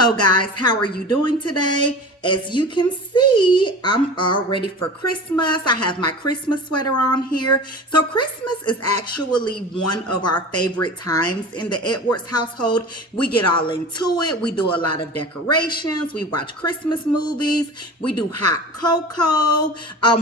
Hello guys, how are you doing today? As you can see, I'm all ready for Christmas. I have my Christmas sweater on here. So Christmas is actually one of our favorite times in the Edwards household. We get all into it. We do a lot of decorations. We watch Christmas movies. We do hot cocoa.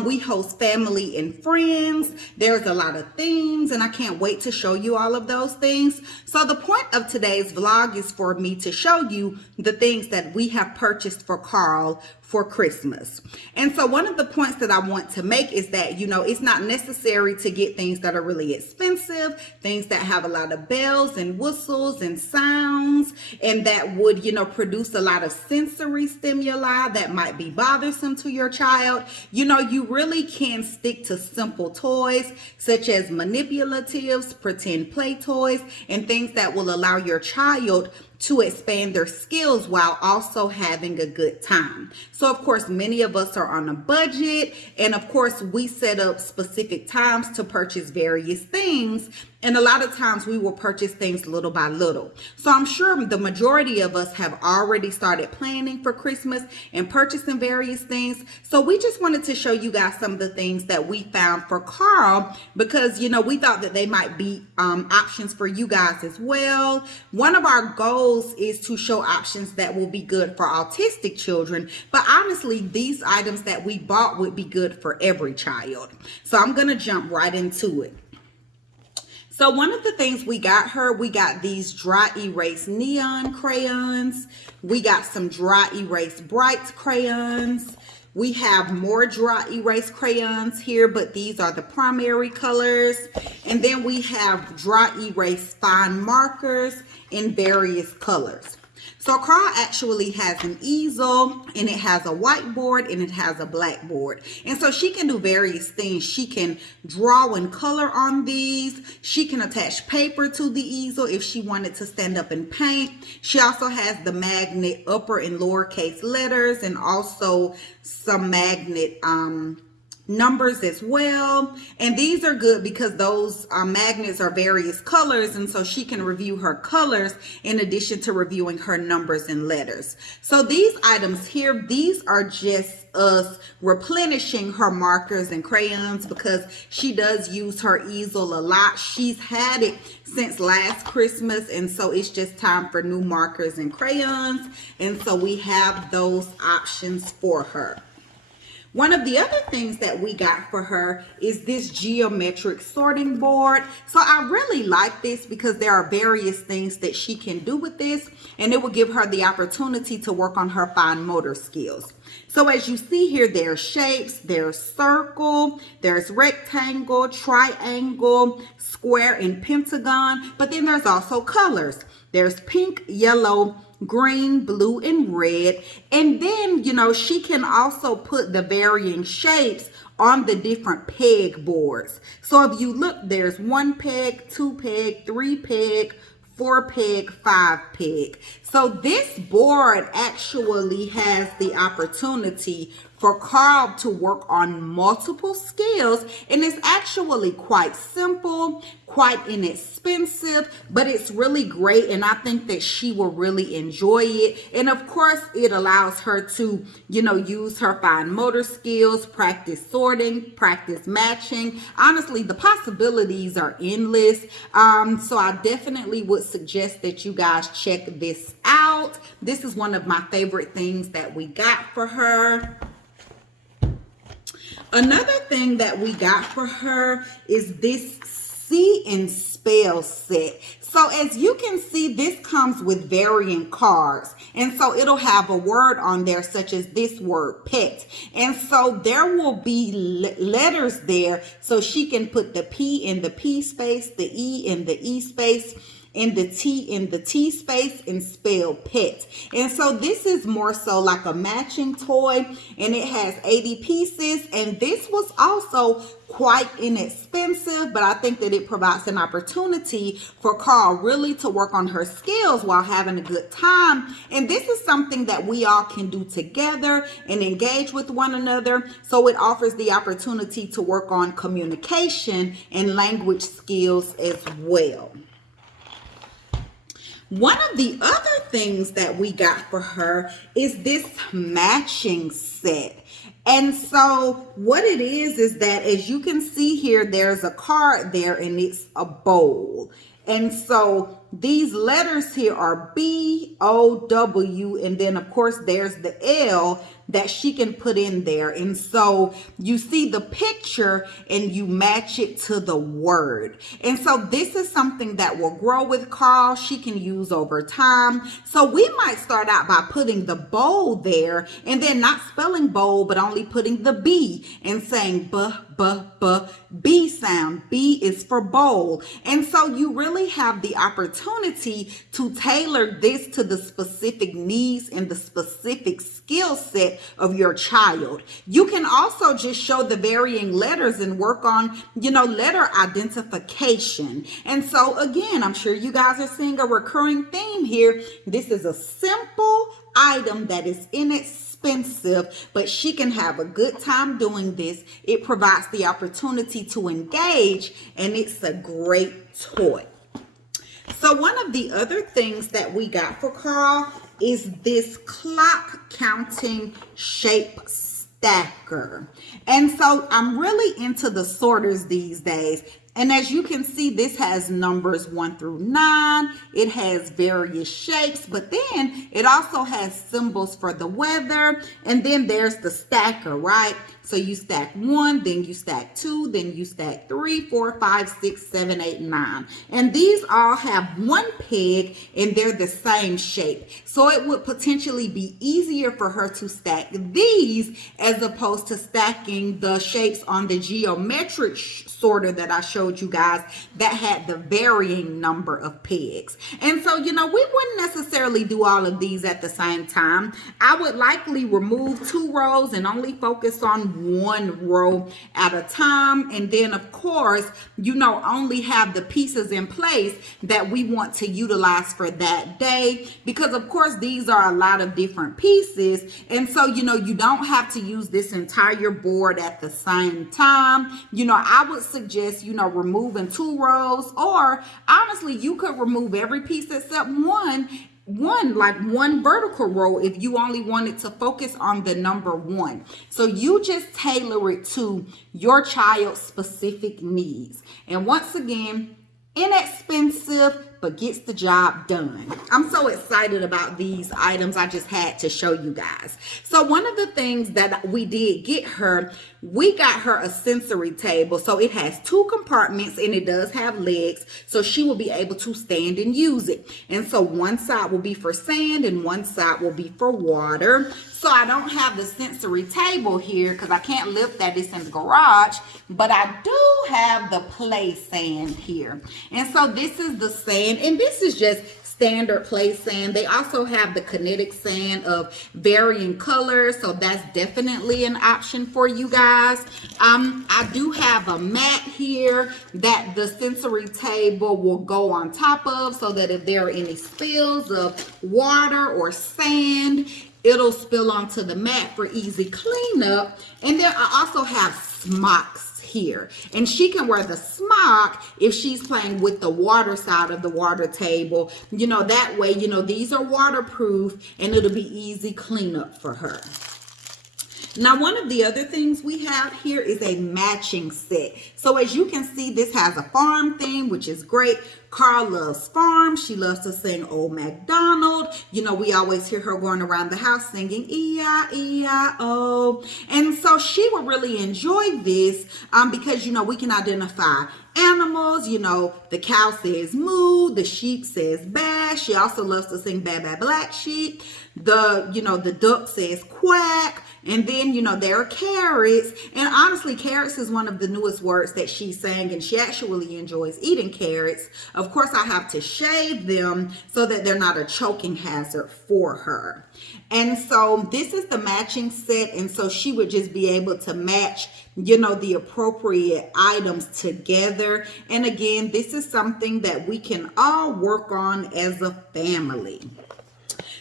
We host family and friends. There's a lot of themes and I can't wait to show you all of those things. So the point of today's vlog is for me to show you the things that we have purchased for Carl for Christmas. And so one of the points that I want to make is that, it's not necessary to get things that are really expensive, things that have a lot of bells and whistles and sounds, and that would, produce a lot of sensory stimuli that might be bothersome to your child. You really can stick to simple toys such as manipulatives, pretend play toys, and things that will allow your child to expand their skills while also having a good time. So of course, many of us are on a budget, and of course we set up specific times to purchase various things. And a lot of times we will purchase things little by little. So I'm sure the majority of us have already started planning for Christmas and purchasing various things. So we just wanted to show you guys some of the things that we found for Carl because, we thought that they might be options for you guys as well. One of our goals is to show options that will be good for autistic children. But honestly, these items that we bought would be good for every child. So I'm going to jump right into it. So one of the things we got these dry erase neon crayons. We got some dry erase bright crayons. We have more dry erase crayons here, but these are the primary colors. And then we have dry erase fine markers in various colors. So Carl actually has an easel, and it has a whiteboard, and it has a blackboard. And so she can do various things. She can draw and color on these. She can attach paper to the easel if she wanted to stand up and paint. She also has the magnet upper and lowercase letters, and also some magnet numbers as well. And these are good because those magnets are various colors, and so she can review her colors in addition to reviewing her numbers and letters. So these items here, these are just us replenishing her markers and crayons because she does use her easel a lot. She's had it since last Christmas, and so it's just time for new markers and crayons, and so we have those options for her. One of the other things that we got for her is this geometric sorting board. So I really like this because there are various things that she can do with this, and it will give her the opportunity to work on her fine motor skills. So as you see here, there's shapes, there's circle, there's rectangle, triangle, square, and pentagon, but then there's also colors. There's pink, yellow, green, blue, and red. And then, she can also put the varying shapes on the different peg boards. So if you look, there's 1 peg, 2 peg, 3 peg, 4 peg, 5 peg. So this board actually has the opportunity for Carl to work on multiple skills, and it's actually quite simple, quite inexpensive, but it's really great, and I think that she will really enjoy it. And of course, it allows her to, use her fine motor skills, practice sorting, practice matching. Honestly, the possibilities are endless. So I definitely would suggest that you guys check this out. This is one of my favorite things that we got for her. Another thing that we got for her is this See and Spell set. So as you can see, this comes with varying cards. And so it'll have a word on there such as this word, pet. And so there will be letters there. So she can put the P in the P space, the E in the E space, in the T in the T space, and spell pet. And so this is more so like a matching toy, and it has 80 pieces, and this was also quite inexpensive, but I think that it provides an opportunity for Carl really to work on her skills while having a good time. And this is something that we all can do together and engage with one another. So it offers the opportunity to work on communication and language skills as well. One of the other things that we got for her is this matching set. And so what it is that as you can see here, there's a card there and it's a bowl. And so these letters here are B, O, W, and then of course there's the L that she can put in there. And so you see the picture and you match it to the word. And so this is something that will grow with Carl. She can use over time. So we might start out by putting the bowl there and then not spelling bowl, but only putting the B and saying B sound. B is for bowl. And so you really have the opportunity to tailor this to the specific needs and the specific skill set of your child. You can also just show the varying letters and work on, letter identification. And so again, I'm sure you guys are seeing a recurring theme here. This is a simple item that is inexpensive, but she can have a good time doing this. It provides the opportunity to engage, and it's a great toy. So one of the other things that we got for Carl is this clock counting shape stacker. And so I'm really into the sorters these days. And as you can see, this has numbers 1 through 9. It has various shapes, but then it also has symbols for the weather. And then there's the stacker, right? So you stack 1, then you stack 2, then you stack 3, 4, 5, 6, 7, 8, 9. And these all have one peg and they're the same shape. So it would potentially be easier for her to stack these as opposed to stacking the shapes on the geometric sorter that I showed you guys that had the varying number of pegs. And so, we wouldn't necessarily do all of these at the same time. I would likely remove 2 rows and only focus on 1 row at a time. And then of course, only have the pieces in place that we want to utilize for that day, because of course these are a lot of different pieces. And so, you don't have to use this entire board at the same time. I would suggest, removing 2 rows, or honestly, you could remove every piece except one vertical row if you only wanted to focus on the number 1. So you just tailor it to your child's specific needs. And once again, inexpensive, but gets the job done. I'm so excited about these items. I just had to show you guys. So one of the things that we did get her, we got her a sensory table. So it has 2 compartments and it does have legs. So she will be able to stand and use it. And so one side will be for sand and one side will be for water. So I don't have the sensory table here because I can't lift that. It's in the garage, but I do have the play sand here. And so this is the sand, and this is just standard play sand. They also have the kinetic sand of varying colors, so that's definitely an option for you guys. I do have a mat here that the sensory table will go on top of, so that if there are any spills of water or sand, it'll spill onto the mat for easy cleanup. And then I also have smocks here, and she can wear the smock if she's playing with the water side of the water table. That way, these are waterproof and it'll be easy cleanup for her. Now, one of the other things we have here is a matching set. So as you can see, this has a farm theme, which is great. Carl loves farm. She loves to sing Old MacDonald. We always hear her going around the house singing E-I-E-I-O. And so she will really enjoy this because, we can identify animals. The cow says moo, the sheep says baa. She also loves to sing baa baa black sheep. The duck says quack. And then, there are carrots. And honestly, carrots is one of the newest words that she sang, and she actually enjoys eating carrots. Of course, I have to shave them so that they're not a choking hazard for her. And so this is the matching set. And so she would just be able to match, the appropriate items together. And again, this is something that we can all work on as a family.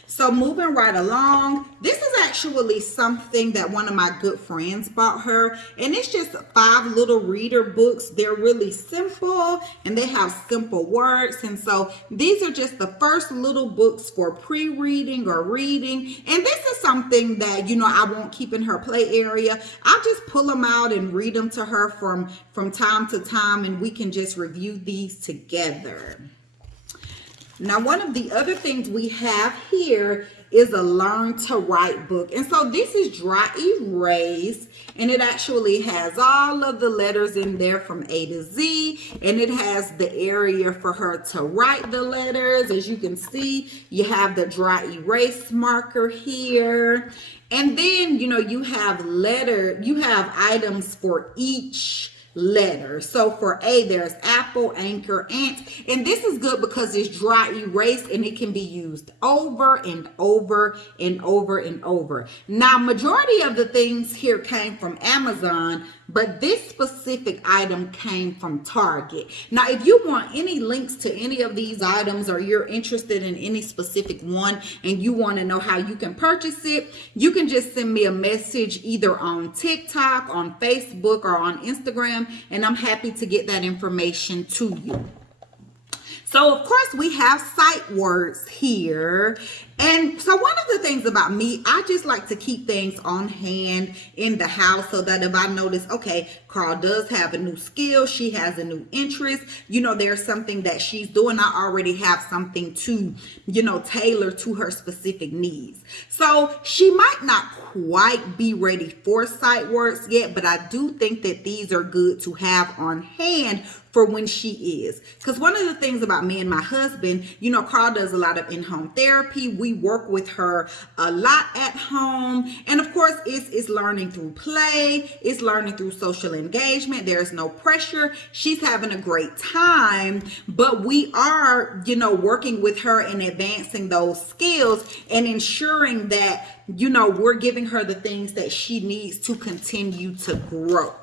So moving right along, this is is actually something that one of my good friends bought her, and it's just 5 little reader books. They're really simple and they have simple words, and so these are just the first little books for pre-reading or reading. And this is something that, you know, I won't keep in her play area. I'll just pull them out and read them to her from time to time, and we can just review these together. Now, one of the other things we have here is a learn to write book. And so this is dry erase, and it actually has all of the letters in there from A to Z, and it has the area for her to write the letters. As you can see, you have the dry erase marker here. And then, you know, you have items for each letter. So for A, there's apple, anchor, ant, and this is good because it's dry erase and it can be used over and over and over and over. Now, majority of the things here came from Amazon, but this specific item came from Target. Now, if you want any links to any of these items, or you're interested in any specific one and you want to know how you can purchase it, you can just send me a message either on TikTok, on Facebook, or on Instagram, and I'm happy to get that information to you. So, of course, we have sight words here. And so one of the things about me, I just like to keep things on hand in the house so that if I notice, okay, Carl does have a new skill, she has a new interest, you know, there's something that she's doing, I already have something to, you know, tailor to her specific needs. So she might not quite be ready for sight words yet, but I do think that these are good to have on hand for when she is. Because one of the things about me and my husband, you know, Carl does a lot of in-home therapy. We work with her a lot at home. And of course, it's learning through play. It's learning through social engagement. There's no pressure. She's having a great time. But we are, you know, working with her and advancing those skills and ensuring that, you know, we're giving her the things that she needs to continue to grow.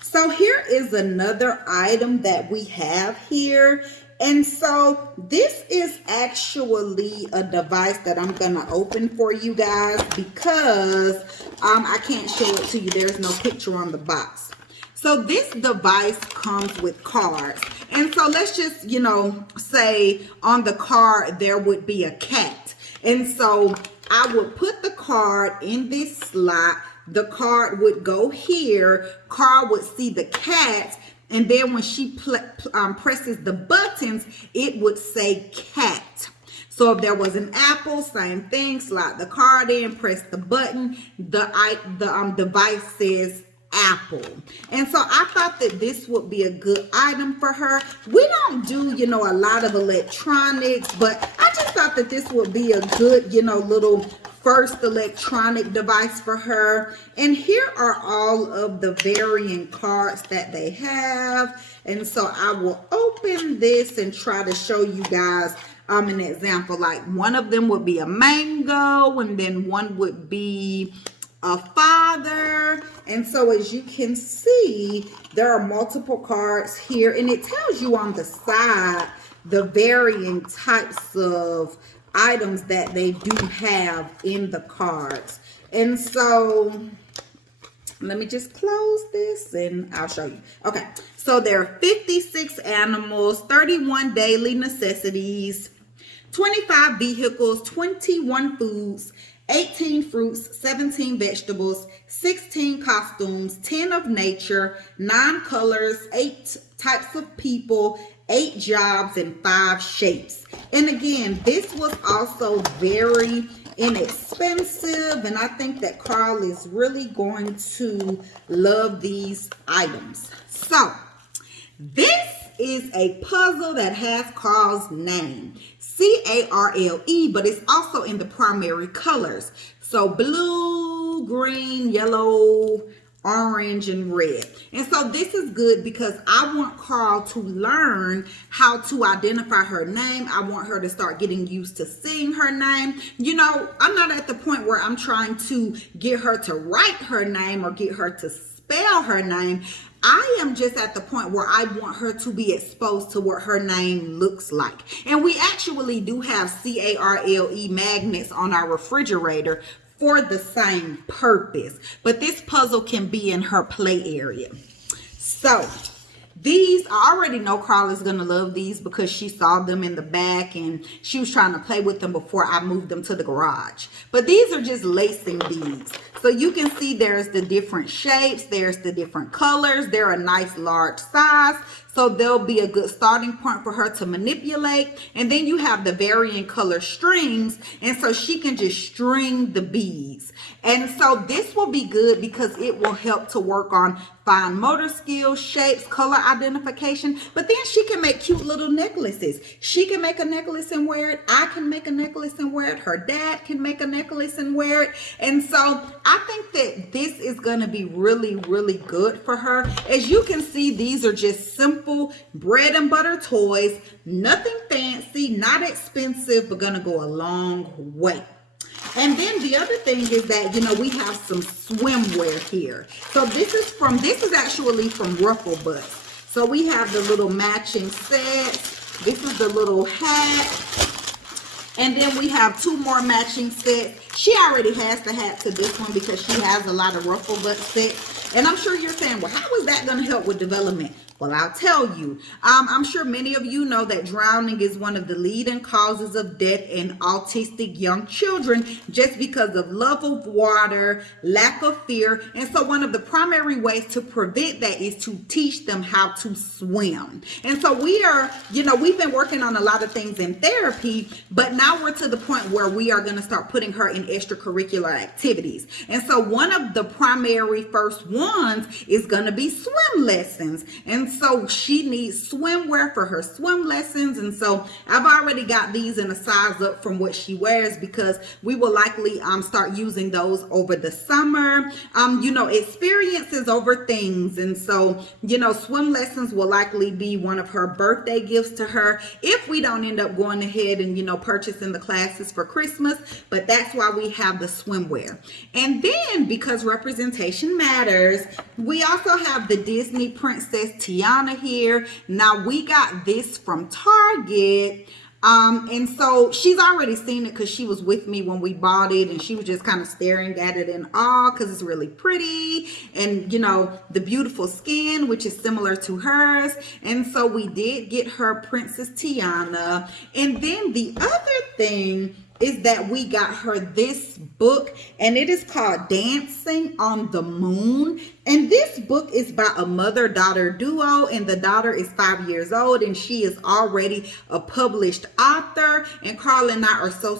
So here is another item that we have here. And so this is actually a device that I'm going to open for you guys because I can't show it to you. There's no picture on the box. So this device comes with cards. And so let's just, you know, say on the card there would be a cat. And so I would put the card in this slot. The card would go here. Carl would see the cat. And then when she presses the buttons, it would say cat. So if there was an apple, same thing. Slide the card in, press the button. The device says apple. And so I thought that this would be a good item for her. We don't do, you know, a lot of electronics, but I just thought that this would be a good, you know, little first electronic device for her. And here are all of the varying cards that they have. And so I will open this and try to show you guys an example. Like one of them would be a mango, and then one would be a father. And so as you can see, there are multiple cards here, and it tells you on the side the varying types of items that they do have in the cards. And so let me just close this and I'll show you. Okay, so there are 56 animals, 31 daily necessities, 25 vehicles, 21 foods, 18 fruits, 17 vegetables, 16 costumes, 10 of nature, 9 colors, 8 types of people, 8 jobs, and 5 shapes. And again, this was also very inexpensive, and I think that Carl is really going to love these items. So this is a puzzle that has Carl's name, C-A-R-L-E, but it's also in the primary colors. So blue, green, yellow, orange, and red. And so this is good because I want Carl to learn how to identify her name. I want her to start getting used to seeing her name. You know, I'm not at the point where I'm trying to get her to write her name or get her to spell her name. I am just at the point where I want her to be exposed to what her name looks like. And we actually do have C-A-R-L-E magnets on our refrigerator for the same purpose, but this puzzle can be in her play area. So these, I already know Carla's gonna love these because she saw them in the back and she was trying to play with them before I moved them to the garage. But these are just lacing beads. So you can see there's the different shapes, there's the different colors, they're a nice large size. So they'll be a good starting point for her to manipulate. And then you have the varying color strings. And so she can just string the beads. And so this will be good because it will help to work on fine motor skills, shapes, color identification. But then she can make cute little necklaces. She can make a necklace and wear it. I can make a necklace and wear it. Her dad can make a necklace and wear it. And so I think that this is going to be really, really good for her. As you can see, these are just simple bread and butter toys, nothing fancy, not expensive, but gonna go a long way. And then the other thing is that, you know, we have some swimwear here. So this is actually from Ruffle Butts. So we have the little matching sets. This is the little hat. And then we have two more matching sets. She already has the hat to this one because she has a lot of Ruffle Butts sets. And I'm sure you're saying, well, how is that going to help with development? Well, I'll tell you. I'm sure many of you know that drowning is one of the leading causes of death in autistic young children just because of love of water, lack of fear. And so one of the primary ways to prevent that is to teach them how to swim. And so we are, you know, we've been working on a lot of things in therapy, but now we're to the point where we are going to start putting her in extracurricular activities. And so one of the primary first ones is going to be swim lessons. And so she needs swimwear for her swim lessons. And so I've already got these in a size up from what she wears because we will likely start using those over the summer. You know, experiences over things. And so, you know, swim lessons will likely be one of her birthday gifts to her if we don't end up going ahead and, you know, purchasing the classes for Christmas. But that's why we have the swimwear. And then because representation matters, we also have the Disney Princess Tiana here. Now we got this from Target. And so she's already seen it because she was with me when we bought it and she was just kind of staring at it in awe because it's really pretty and, you know, the beautiful skin, which is similar to hers. And so we did get her Princess Tiana. And then the other thing is that we got her this book, and it is called Dancing on the Moon. And this book is by a mother-daughter duo, and the daughter is 5 years old, and she is already a published author. And Carla and I are so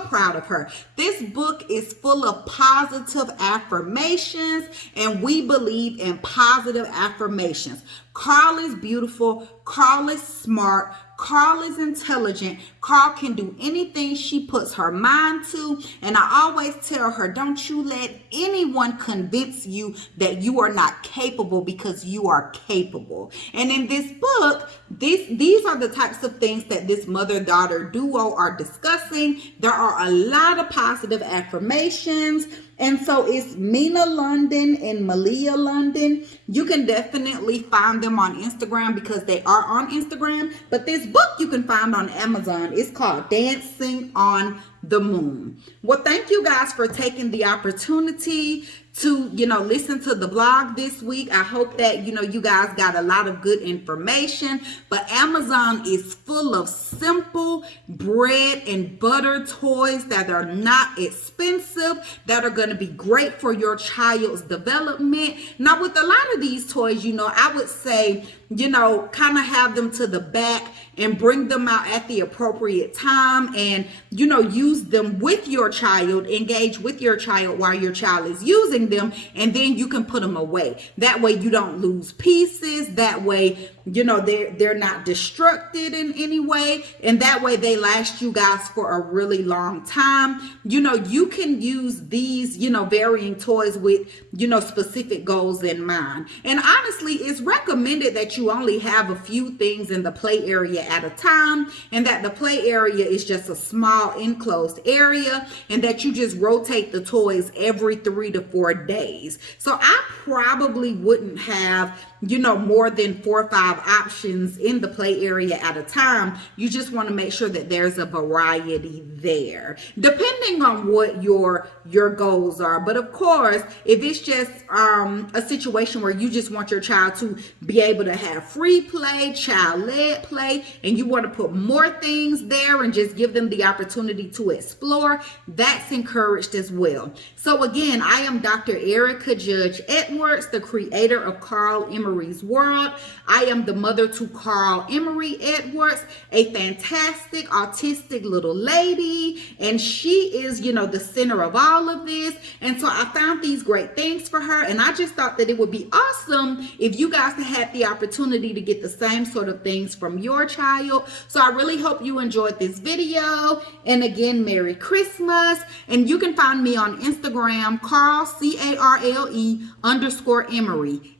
proud of her. This book is full of positive affirmations, and we believe in positive affirmations. Carla's beautiful, Carla's smart, Carla's intelligent. Carla can do anything she puts her mind to. And I always tell her, don't you let anyone convince you that you are not capable, because you are capable. And in this book, these are the types of things that this mother-daughter duo are discussing. There are a lot of positive affirmations. And so it's Mina London and Malia London. You can definitely find them on Instagram because they are on Instagram. But this book you can find on Amazon. It's called Dancing on the Moon. Well, thank you guys for taking the opportunity to, you know, listen to the blog this week. I hope that, you know, you guys got a lot of good information. But Amazon is full of simple bread and butter toys that are not expensive, that are going to be great for your child's development. Now, with a lot of these toys, you know, I would say, you know, kind of have them to the back and bring them out at the appropriate time and, you know, use them with your child, engage with your child while your child is using them, and then you can put them away. That way you don't lose pieces. That way, you know, they're not destructed in any way, and that way they last you guys for a really long time. You know, you can use these, you know, varying toys with, you know, specific goals in mind. And honestly, it's recommended that you only have a few things in the play area at a time, and that the play area is just a small enclosed area, and that you just rotate the toys every 3 to 4 days. So I probably wouldn't have, more than 4 or 5 options in the play area at a time. You just want to make sure that there's a variety there, depending on what your goals are. But of course, if it's just a situation where you just want your child to be able to have free play, child-led play, and you want to put more things there and just give them the opportunity to explore, that's encouraged as well. So again, I am Dr. Erica Judge Edwards, the creator of Carl Emery's World. I am the mother to Carl Emery Edwards, a fantastic autistic little lady, and she is, the center of all of this. And so I found these great things for her, and I just thought that it would be awesome if you guys had the opportunity to get the same sort of things from your child. So I really hope you enjoyed this video. And again, Merry Christmas. And you can find me on Instagram, Carl, CARLE_Emery,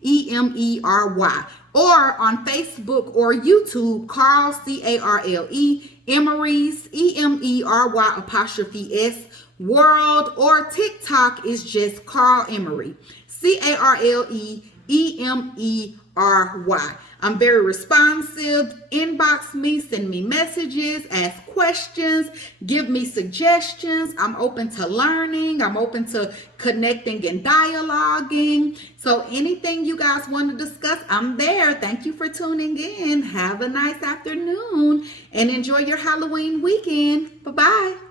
EMERY, or on Facebook or YouTube, Carl, CARLE, Emery's, EMERY''S World, or TikTok is just Carl Emery, CARLE, EMERY. I'm very responsive. Inbox me, send me messages, ask questions, give me suggestions. I'm open to learning. I'm open to connecting and dialoguing. So anything you guys want to discuss, I'm there. Thank you for tuning in. Have a nice afternoon and enjoy your Halloween weekend. Bye-bye.